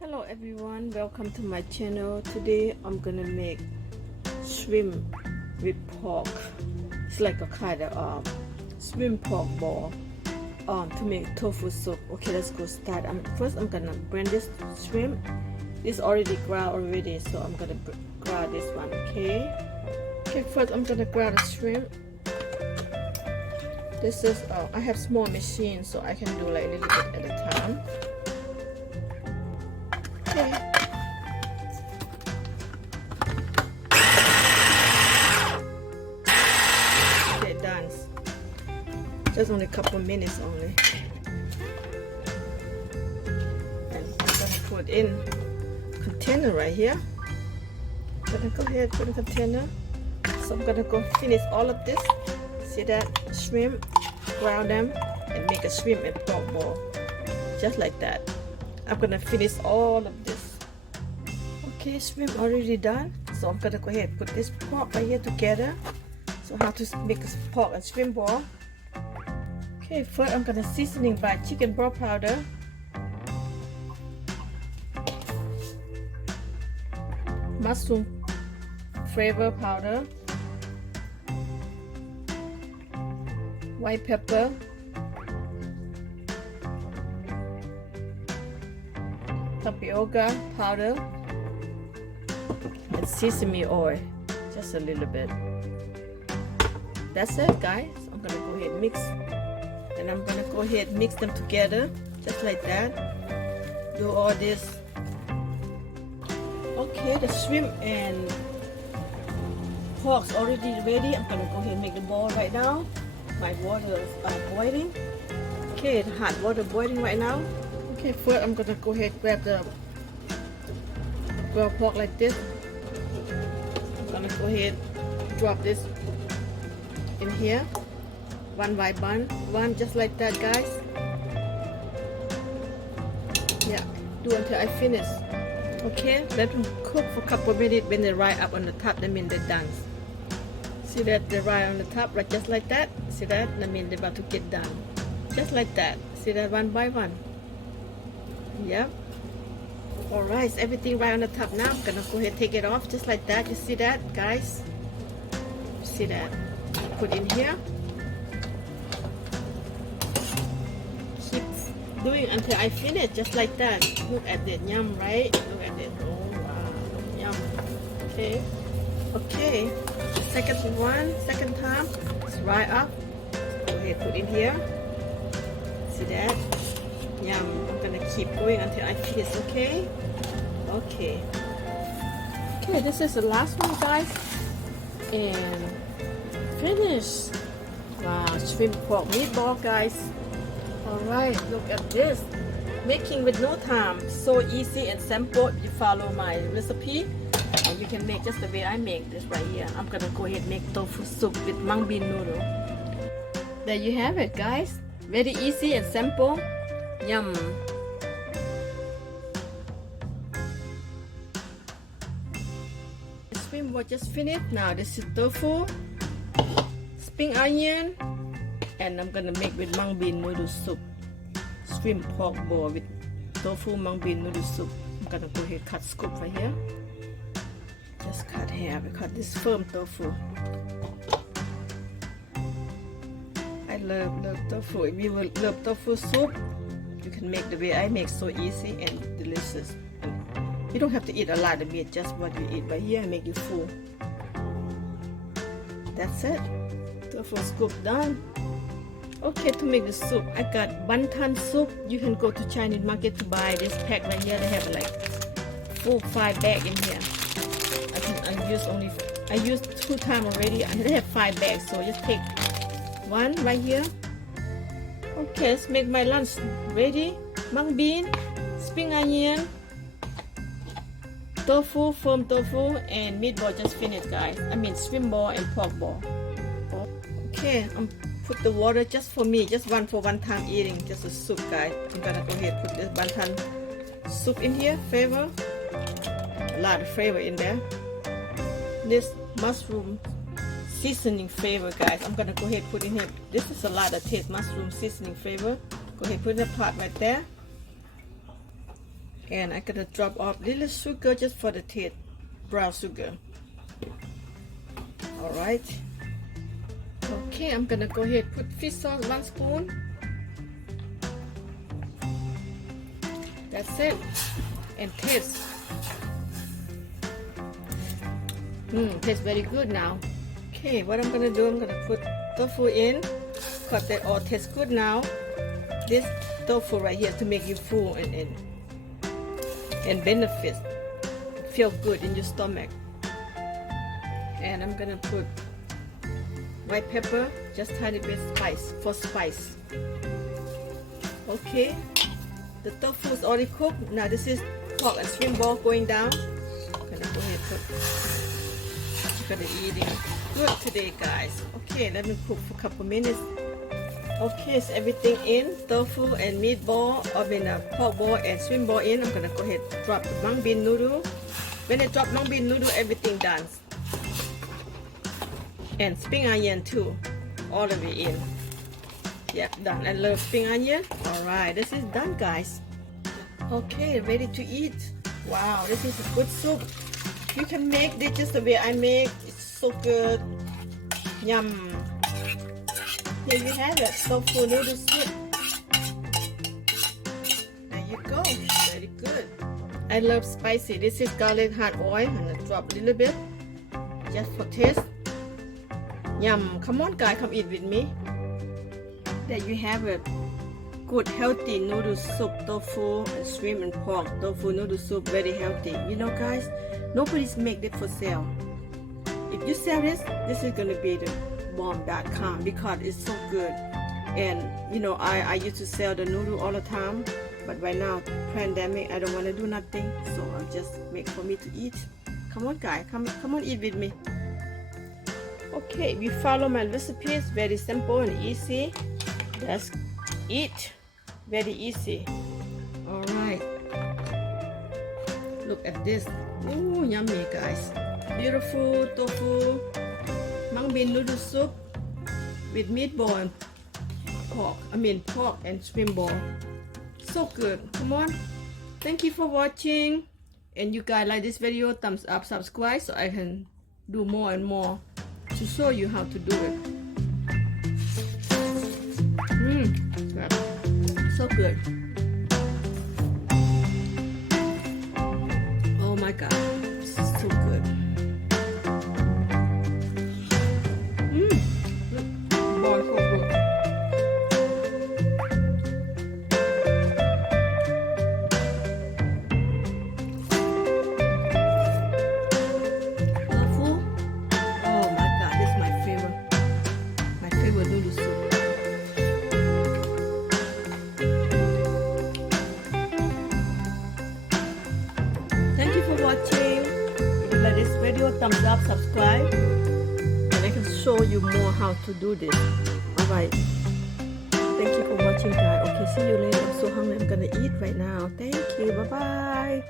Hello everyone, welcome to my channel. Today I'm gonna make shrimp with pork. It's like a kind of shrimp pork ball to make tofu soup. Okay, let's go start. First I'm gonna blend this shrimp. It's already ground already, so I'm gonna ground this one. Okay, first I'm gonna ground the shrimp. This is I have small machine, so I can do like a little bit at a time. Okay, done. Just only a couple minutes only. And I'm gonna put in container right here. I'm gonna go ahead and put in container. So I'm gonna go finish all of this. See that shrimp, ground them, and make a shrimp and pork ball, just like that. I'm gonna finish all of this. Okay, shrimp already done. So I'm gonna go ahead and put this pork right here together. So how to make a pork and shrimp ball. Okay, first I'm gonna seasoning by chicken broth powder, mushroom flavor powder, white pepper, tapioca powder, and sesame oil, just a little bit. That's it, guys. I'm gonna go ahead and mix, and I'm gonna go ahead and mix them together, just like that. Do all this. Okay, the shrimp and pork's already ready. I'm gonna go ahead and make the ball right now. My water is boiling. Okay, the hot water boiling right now. Okay, first I'm gonna go ahead and grab the ground pork like this. I'm gonna go ahead and drop this in here, one by one, just like that, guys. Yeah, do until I finish. Okay, let them cook for a couple of minutes. When they rise up on the top, that means they're done. See that they rise on the top, right, just like that. See that? That means they're about to get done, just like that. See that, one by one. Yep. Alright, everything right on the top now. I'm gonna go ahead and take it off, just like that. You see that, guys? See that? Put in here. Keep doing until I finish, just like that. Look at that, yum, right? Look at it. Oh wow, yum. Okay. Okay. Second time. It's right up. Go ahead, put in here. See that? Yum. I'm gonna keep going until I finish. Okay. Okay. Okay. This is the last one, guys. And finish. Wow, shrimp pork meatball, guys. Alright, look at this. Making with no time. So easy and simple. You follow my recipe and you can make just the way I make this right here. I'm gonna go ahead and make tofu soup with mung bean noodle. There you have it, guys. Very easy and simple. Yum. The shrimp was just finished. Now this is tofu, spring onion, and I'm gonna make with mung bean noodle soup. Shrimp pork ball with tofu mung bean noodle soup. I'm gonna go ahead and cut scoop right here. Just cut here because this firm tofu. I love tofu. If you will love tofu soup, you can make the way I make, so easy and delicious. And you don't have to eat a lot of meat, just what you eat. But here I make you full. That's it. Tofu scoop done. Okay, to make the soup, I got wonton soup. You can go to Chinese market to buy this pack right here. They have like 4-5 bags in here. I used 2 times already. They have 5 bags, so just take one right here. Okay, let's make my lunch ready. Mung bean, spring onion, tofu, firm tofu, and meatball just finished, guys. I mean shrimp ball and pork ball. Okay, I'm put the water just for me, just one for one time eating, just a soup, guys. I'm gonna go ahead and put this wonton soup in here. Flavor, a lot of flavor in there. This mushroom seasoning flavor, guys. I'm gonna go ahead and put in here. This is a lot of taste, mushroom seasoning flavor. Go ahead, put in the pot right there. And I'm gonna drop off little sugar just for the taste, brown sugar. All right. Okay, I'm gonna go ahead put fish sauce 1 spoon. That's it. And taste. Tastes very good now. Okay, what I'm gonna do, I'm gonna put tofu in, because they all taste good now. This tofu right here to make you full and benefit, feel good in your stomach. And I'm gonna put white pepper, just tiny bit for spice. Okay, the tofu is already cooked. Now this is pork and shrimp ball going down. I'm gonna go ahead and put. I'm gonna eating good today, guys. Okay, let me cook for a couple minutes. Okay, so everything in, tofu and meatball, pork ball and shrimp ball in. I'm gonna go ahead and drop the mung bean noodle. When I drop mung bean noodle, everything done. And spring onion too, all of it in. Yep, done. I love spring onion. Alright, this is done, guys. Okay, ready to eat. Wow, this is a good soup. You can make this just the way I make. It's so good. Yum. Here you have it, tofu noodle soup. There you go, very good. I love spicy. This is garlic hot oil. I'm gonna drop a little bit, just for taste. Yum, come on guys, come eat with me. There you have it. Good healthy noodle soup, tofu and shrimp and pork. Tofu noodle soup, very healthy. You know guys, nobody's make it for sale. If you sell this is gonna be the bomb.com because it's so good. And you know, I used to sell the noodle all the time, but right now pandemic, I don't want to do nothing, so I'll just make for me to eat. Come on guys, come on eat with me. Okay, if you follow my recipes, very simple and easy. Just eat, very easy. All right, look at this. Ooh, yummy guys. Beautiful tofu mung bean noodle soup with meatball and pork and shrimp ball. So good. Come on. Thank you for watching. And you guys like this video, thumbs up, subscribe so I can do more and more to show you how to do it. So good. Oh my god, this is so good. Boy, so good. Tofu. Oh my god, this is my favorite noodle soup. Thank you for watching. If you like this video, thumbs up, subscribe, and I can show you more how to do this. Alright. Thank you for watching guys. Okay, see you later. I'm so hungry. I'm gonna eat right now. Thank you. Bye bye.